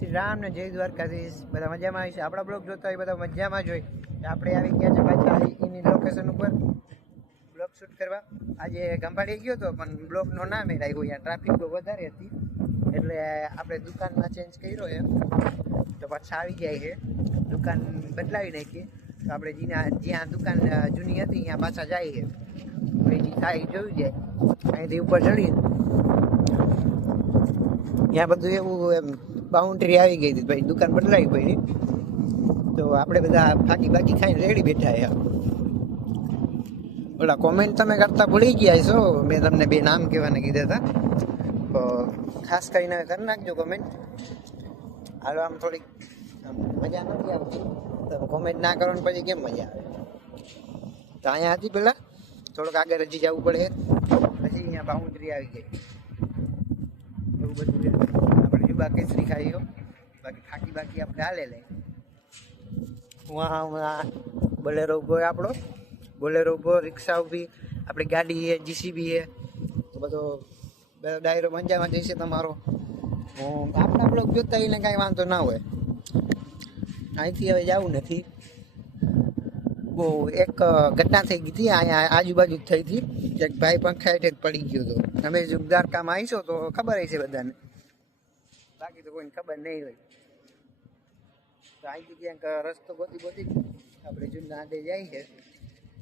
શ્રી રામ ને જય દ્વારકાધીશ. બધા મજામાં આવી છે. આપણા બ્લોગ જોતા હોય બધા મજામાં જ હોય. આપણે આવી ગયા છે પાછા એની લોકેશન ઉપર બ્લોગ શૂટ કરવા. આજે ગંભાડી ગયો હતો પણ બ્લોગનો ના મેળાયો, અહીંયા ટ્રાફિક બહુ વધારે હતી એટલે આપણે દુકાનમાં ચેન્જ કર્યો છે. તો પાછા આવી જાય છે, દુકાન બદલાવી નાખીએ. તો આપણે જ્યાં દુકાન જૂની હતી ત્યાં પાછા જઈએ છે. બીજી થાય જોયું જાય અહીંથી ઉપર ચડીને ત્યાં બધું એવું એમ બાઉન્ડ્રી આવી ગઈ હતી ભાઈ, દુકાન બદલાવી પડી. તો આપણે બધા ફાકી બાકી ખાઈને રેડી બેઠા છે. ઓલા કોમેન્ટ તમે કરતા ભૂલી ગયા છો, મેં તમને બે નામ કહેવાના કીધા હતા, તો ખાસ કરીને કરી નાખજો કોમેન્ટ. હાલો, આમ થોડીક મજા નથી આવતી તો કોમેન્ટ ના કરો ને પછી કેમ મજા આવે. તો અહીંયા હતી પેલા થોડુંક આગળ હજી જવું પડે, પછી અહીંયા બાઉન્ડ્રી આવી ગઈ. એવું બધું આપણે જુબા કેસરી ખાઈઓ, બાકી ફાકી બાકી આપણે હાલે લે. હમણાં બોલેરો ઉભો હોય, આપણો બોલેરો ઉભો, રિક્ષા ઊભી, આપણી ગાડી છે, જીસીબી છે. તો બધો ડાયરો મંજામાં જઈશે તમારો. આપણા બ્લોગ જોતા એને કાંઈ વાંધો ના હોય. અહીંથી હવે જવું નથી. બહુ એક ઘટના થઈ ગઈ હતી અહીંયા આજુબાજુ જ થઈ હતી. એક ભાઈ પંખા હેઠે પડી ગયો હતો. તમે જો દ્વારકામાં આવીશો તો ખબર હશે બધાને, બાકી તો કોઈને ખબર નહીં હોય. તો અહીંથી ક્યાંક રસ્તો ગોતી આપણે જૂના આડે જાય છે.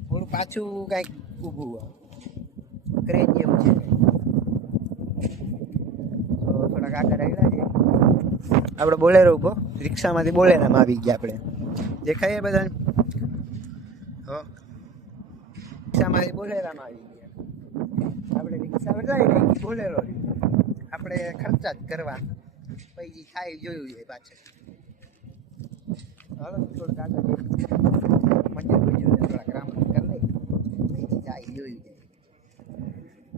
થોડું પાછું કાંઈક ઊભું હોય ક્રેન જેવું છે. તો થોડાક આગળ આવ્યા છે આપણે બોલેરો ઊભો, રિક્ષામાંથી બોલેરામાં આવી ગયા આપણે. દેખાય બધાને? રિક્ષામાંથી બોલેરામાં આવી ગયા. આપણે રિક્ષા બદલાવી નાખી, બોલેરો આપણે ખર્ચા જ કરવા, પછી થાય જોયું છે પાછળ. હાલો થોડુંક આગળ મંજૂર થોડાક રામ કરી લઈ, પછી થાય જોયું છે.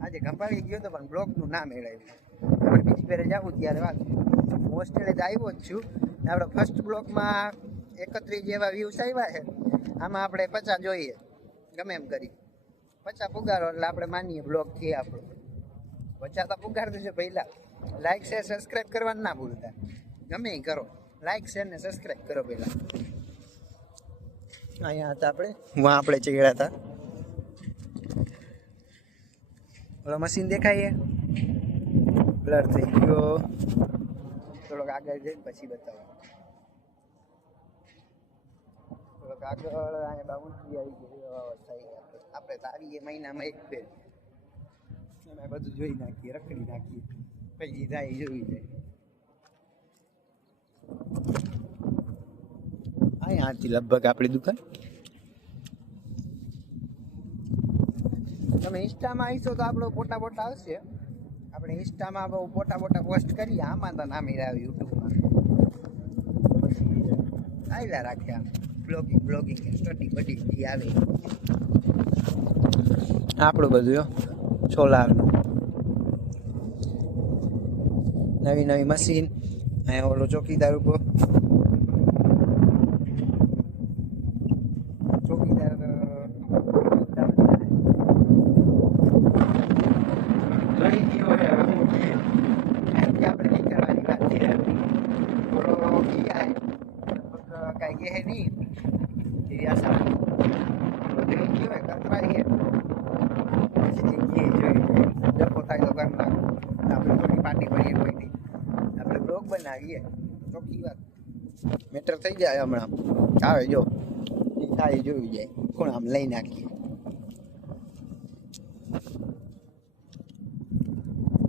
આજે ગંભાળી ગયો તો પણ બ્લોગનું ના મેળવ્યું. આપણે બીજી ફેરે જવું ત્યારે વાત. હોસ્ટેલે જ આવ્યો જ છું. આપણે ફર્સ્ટ બ્લોગમાં 31 જેવા વ્યૂઝ આવ્યા છે. આમાં આપણે 50 જોઈએ, ગમે એમ કરી 50 પુગારો એટલે આપણે માનીએ બ્લોગ છે આપણો. 50 તો પુગાર દેજો પહેલાં. લાઈક શેર સબસ્ક્રાઈબ કરવાનું ના ભૂલતા, ગમે એ કરો, લાઈક શેર ને સબસ્ક્રાઈબ કરો પહેલાં. અહીંયા હતા આપણે, આપણે ચડ્યા હતા. ઓલો મશીન દેખાય, બ્લર થઈ ગયો. થોડોક આગળ જઈને પછી બતાવો. થોડોક આગળ અહીંયા બાઉન્ડ્રી આવી ગઈ. આપણે તો આવીએ મહિનામાં એક ફેર, એમાં બધું જોઈ નાખીએ, રખડી નાખીએ, પછી જાય જોઈ જાય. અહીંયા હતી લગભગ આપણી દુકાન. તમે ઇન્સ્ટામાં આવીશો તો આપણો ફોટા આવશે. આપણે ઇન્સ્ટામાં બહુ ફોટા પોસ્ટ કરીએ. આમાં તો ના મેળવે યુટ્યુબમાં. પછી આવેલા રાખ્યા બ્લોગિંગ સ્ટડી આવે આપણું બધું સોલારનું. નવી મશીન. અહીંયા ઓલો ચોકીદાર ઉભો. ચોકીદાર આપણે નીકળવાની વાત છે. કાંઈ કહે નહીં એવી આશા કહેવાય કતરાઈએ. ડખો થાય તો ઘરના આપણે થોડી પાર્ટી કરીએ, કોઈ નહીં આપણે બ્લોગ બનાવીએ. ચોખ્ખી વાત મેટર થઈ જાય. હમણાં આવે જો એ થાય જોયું જાય, કોણ આમ લઈ નાખીએ.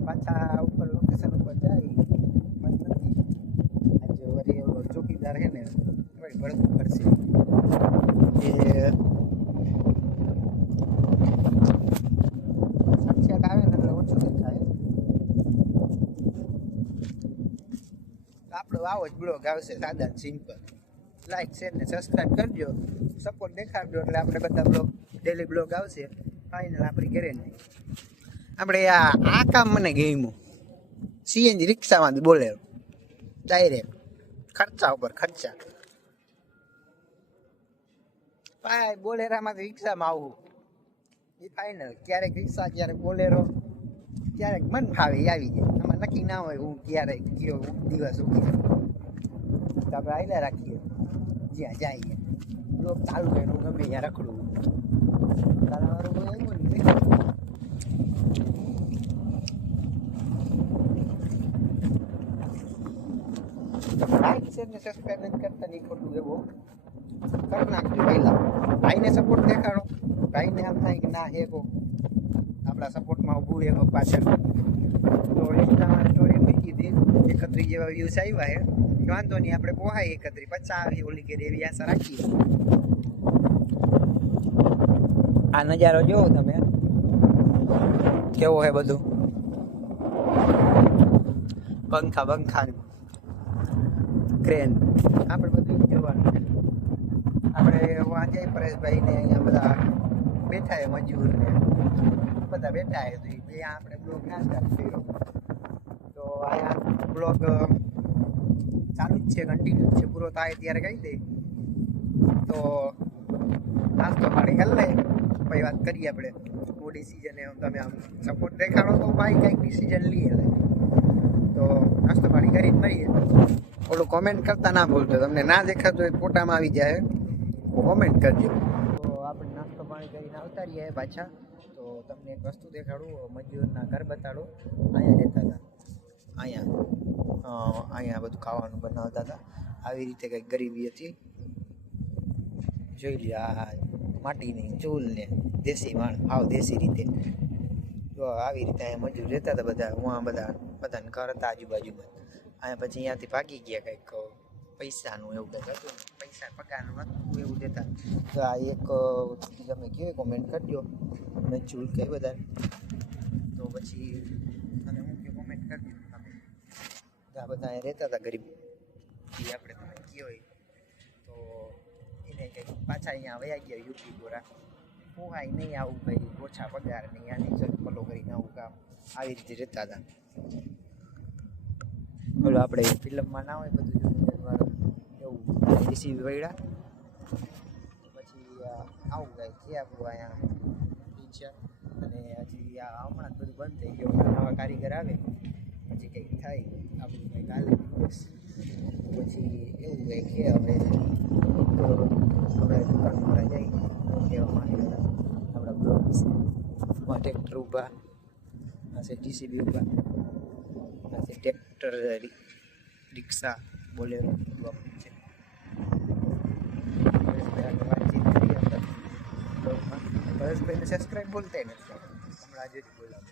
પાછા ઉપર લોકેશન ઉપર જાય મન નથી. આજે વળી એવો ચોકીદાર છે ને વળી ભળવું પડશે. એ સબસેટ આવે ને એટલે ઓછું દેખાય. આપણો આવો જ બ્લોગ આવશે, સાદા સિમ્પલ. લાઈક શેર ને સબસ્ક્રાઈબ કરજો, સપોર્ટ દેખાડજો એટલે આપણે બધા બ્લોગ ડેલી બ્લોગ આવશે. ફાઇનલ આપણી ઘરે નહીં. આપણે આ કામ મને ગમ્યું. સીએનજી રિક્ષામાં બોલેરો ડાયરેક્ટ ખર્ચા ઉપર ખર્ચા. ભાઈ બોલેરામાંથી રિક્ષામાં આવવું એ ફાઇનલ. ક્યારેક રિક્ષા, ક્યારેક બોલેરો, ક્યારેક મન ફાવે આવી જાય. આમાં નક્કી ના હોય હું ક્યારેક કયો દિવસ ઉઠી. તો આપણે આયલા રાખીએ જ્યાં જઈએ બ્લોક ચાલુ હોય એનું ગમે ત્યાં રખડવું તારાવાળું કોઈ આવ્યું નહીં લાઈક છે ને સબસ્ક્રાઈબ નથી કરતા નહીં ખોટું એવું કરી નાખજો પહેલાં ભાઈને સપોર્ટ દેખાડો ભાઈને આમ થાય કે ના હે કો આપણા સપોર્ટમાં ઊભું એ પાછળ તો ઇન્સ્ટામાં સ્ટોરી મૂકી હતી 31 જેવા વ્યૂઝ આવ્યા હે વાંધો નહીં આપણે પોહાય 31 50 આવી ઓલી કરી એવી આશા રાખીએ આ નજારો જોવો તમે કેવો હે બધું પંખા ક્રેન આપણે બધું જોવાનું આપણે વાંચે પરેશભાઈ ને અહીંયા બધા બેઠા હે મજૂર ને બધા બેઠા હે તો ત્યાં આપણે બ્લોગ ના સ્ટાર્ટ કર્યો તો અહીંયા બ્લોગ ચાલુ જ છે કન્ટિન્યુ છે પૂરો થાય ત્યારે કહી દે તો નાસ્તો પાણી કરી લે પછી વાત કરીએ આપણે કોઈ ડિસિઝન એમ તમે આમ સપોર્ટ દેખાડો તો ભાઈ કંઈક ડિસિઝન લઈએ તો નાસ્તો પાણી કરીને મળીએ ઓલું કોમેન્ટ કરતા ના ભૂલતો તમને ના દેખાતું હોય ફોટામાં આવી જાય કોમેન્ટ કરજો તો આપણે નાસ્તો પાણી કરીને આવતા રહીએ પાછા તો તમને એક વસ્તુ દેખાડું મજૂરના ઘર બતાડું અહીંયા રહેતા હતા અહીંયા બધું ખાવાનું બનાવતા હતા આવી રીતે કંઈક ગરીબી હતી જોઈ લો આ માટીની ચૂલ ને દેશી માણ આવ દેશી રીતે જો આવી રીતે અહીંયા મજૂર રહેતા હતા બધા હું બધાને ઘર હતા આજુબાજુમાં અહીંયા પછી અહીંયાથી ભાગી ગયા કંઈક પૈસાનું એવું કંઈક હતું પૈસા પગારનું હતું એવું દેતા તો આ એક તમે કેવી કોમેન્ટ કરજો મેં ચૂલ કહી બધા તો પછી અને હું કે કોમેન્ટ કરજો તમે આ બધા અહીંયા રહેતા હતા ગરીબ એ આપણે તમે કહો તો એને કંઈક પાછા અહીંયા વયા ગયા યુપી ગોરા પોહાય નહીં આવું ભાઈ ઓછા પગાર નહીં આની ફોલો કરીને આવું કામ આવી રીતે રહેતા હતા બોલો આપણે ફિલ્મમાં ના હોય બધું એવું રિસીવ વળ્યા પછી આવું કાંઈ છે આપણું અહીંયા પિક્ચર અને હજી આ હમણાં જ બધું બંધ થઈ ગયું નવા કારીગર આવે પછી કંઈક થાય આપણું કંઈક હાલે બસ પછી એવું કંઈક છે હવે આપણે દુકાનમાં જઈ કહેવા માંગે આપણા બ્લોગ વિશે ટ્રેક્ટર ઊભા આ છે જીસીબી ઊભા આ છે ટ્રેક્ટર રિક્ષા બોલેરો બધું આપણું છે પરેશભાઈને સબસ્ક્રાઈબ બોલતા નથી હમણાં આજે જ બોલાવે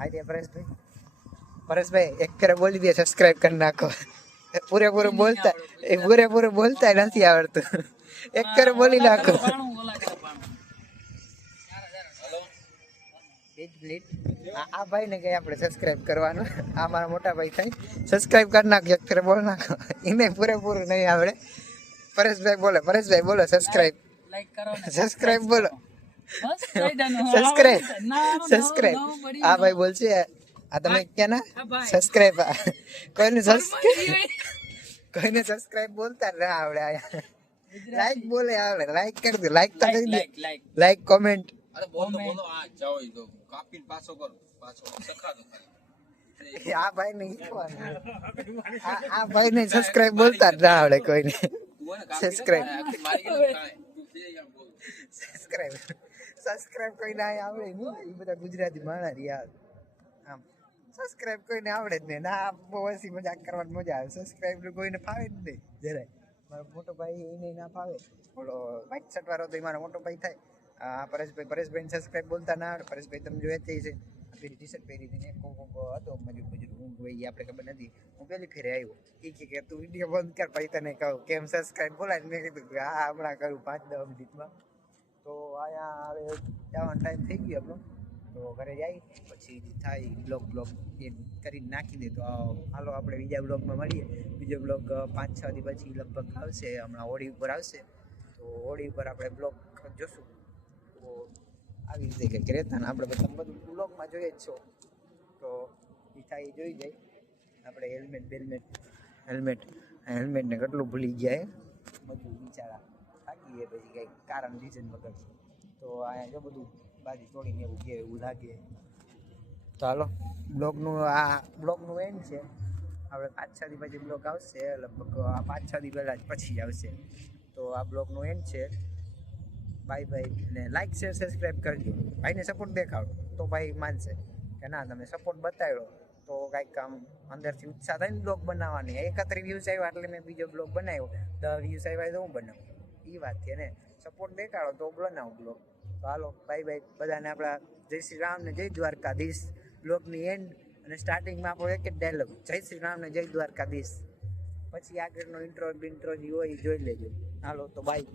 આજે પરેશભાઈ એક કરે બોલી દે સબસ્ક્રાઈબ કરી નાખો પૂરેપૂરું બોલતા નથી આવડતું એક કરે બોલી નાખો આ ભાઈ ને કઈ આપણે સબસ્ક્રાઈબ કરવાનું આ મારા મોટા ભાઈ થાય સબસ્ક્રાઈબ કરી નાખો એક ફેર બોલ નાખો એને પૂરેપૂરું નહીં આવડે પરેશભાઈ બોલો સબસ્ક્રાઈબ બોલો સબસ્ક્રાઈબ આ ભાઈ બોલશે આ તમે ક્યાં ના સબસ્ક્રાઈબ કોઈને સબસ્ક્રાઈબ બોલતા ના આવડે લાઈક બોલે આવડે લાઈક કરી દો લાઈક તો કરી દે લાઈક કોમેન્ટ અરે બોલો આ જાઓ ઈ તો કાપીને પાછો કરો પાછો સખા દો ખાલી આ ભાઈ ને આ ભાઈ ને સબસ્ક્રાઇબ બોલતા જ ના આવડે કોઈને સબસ્ક્રાઇબ કોઈને આવડે નહીં એ બધા ગુજરાતી માણસ યાર આમ સબસ્ક્રાઇબ કોઈને આવડે જ નહીં ના બહુ હસી મજાક કરવાની મજા આવે સબસ્ક્રાઇબ કોઈને ફાવે જ નહીં જરાય મારો મોટો ભાઈ એને ના ફાવે ઓલો વ્હાઈટ શર્ટ વાળો તો એ મારો મોટો ભાઈ થાય પરેશભાઈ સબસ્ક્રાઇબ બોલતા ના આવડે પરેશભાઈ તમે જોયા જ છે પેલી ટી શર્ટ પહેરી હતી હતો મજૂર હું ભાઈ આપણે ખબર નથી હું પહેલી ફેરે આવ્યો એ કે તું વિડીયો બંધ કર પછી તને કહું કેમ સબસ્ક્રાઇબ બોલાય મેં કીધું કે હા હમણાં કરું 5-10 મિનિટમાં તો અહીંયા હવે જવાનો ટાઈમ થઈ ગયો આપણો તો ઘરે જાય પછી થાય બ્લોગ એમ કરીને નાખી દે તો હાલો આપણે બીજા બ્લોગમાં મળીએ બીજો બ્લોગ 5-6 દી પછી લગભગ આવશે હમણાં હોળી ઉપર આવશે તો હોળી ઉપર આપણે બ્લોગ જોશું તો આવી રીતે કંઈક રહેતા ને આપણે બધા બધું બ્લોગમાં જોઈએ જ છો તો એ થાય જોઈ જાય આપણે હેલ્મેટને કેટલું ભૂલી ગયા બધું બિચારા થાકી ગયા પછી કંઈક કારણ રીઝન વગર તો અહીંયા જો બધું બાજી તોડીને એવું કે એવું લાગે તો હાલો બ્લોગનું એન્ડ છે. આપણે 5-6 દી પછી બ્લોગ આવશે, લગભગ 5-6 દી પહેલાં જ પછી આવશે. તો આ બ્લોગનું એન્ડ છે. Bye bye. અને લાઈક શેર સબસ્ક્રાઈબ કરજો. ભાઈને સપોર્ટ દેખાડો તો ભાઈ માનશે કે ના તમે સપોર્ટ બતાવ્યો તો કાંઈક આમ અંદરથી ઉત્સાહ થઈને બ્લોગ બનાવવાની. 31 વ્યૂઝ આવ્યા એટલે મેં બીજો બ્લોગ બનાવ્યો. 10 વ્યૂઝ આવ્યા તો હું બનાવું, એ વાત છે ને. સપોર્ટ દેખાડો તો બનાવું બ્લોગ. તો હાલો બાય બાય બધાને. આપણા જય શ્રી રામ ને જય દ્વારકાધીશ. બ્લોગની એન્ડ અને સ્ટાર્ટિંગમાં આપણો એક જ ડાયલોગ, જય શ્રી રામ ને જય દ્વારકાધીશ. પછી આગળનો ઇન્ટ્રો જે હોય એ જોઈ લેજો. હાલો તો બાય.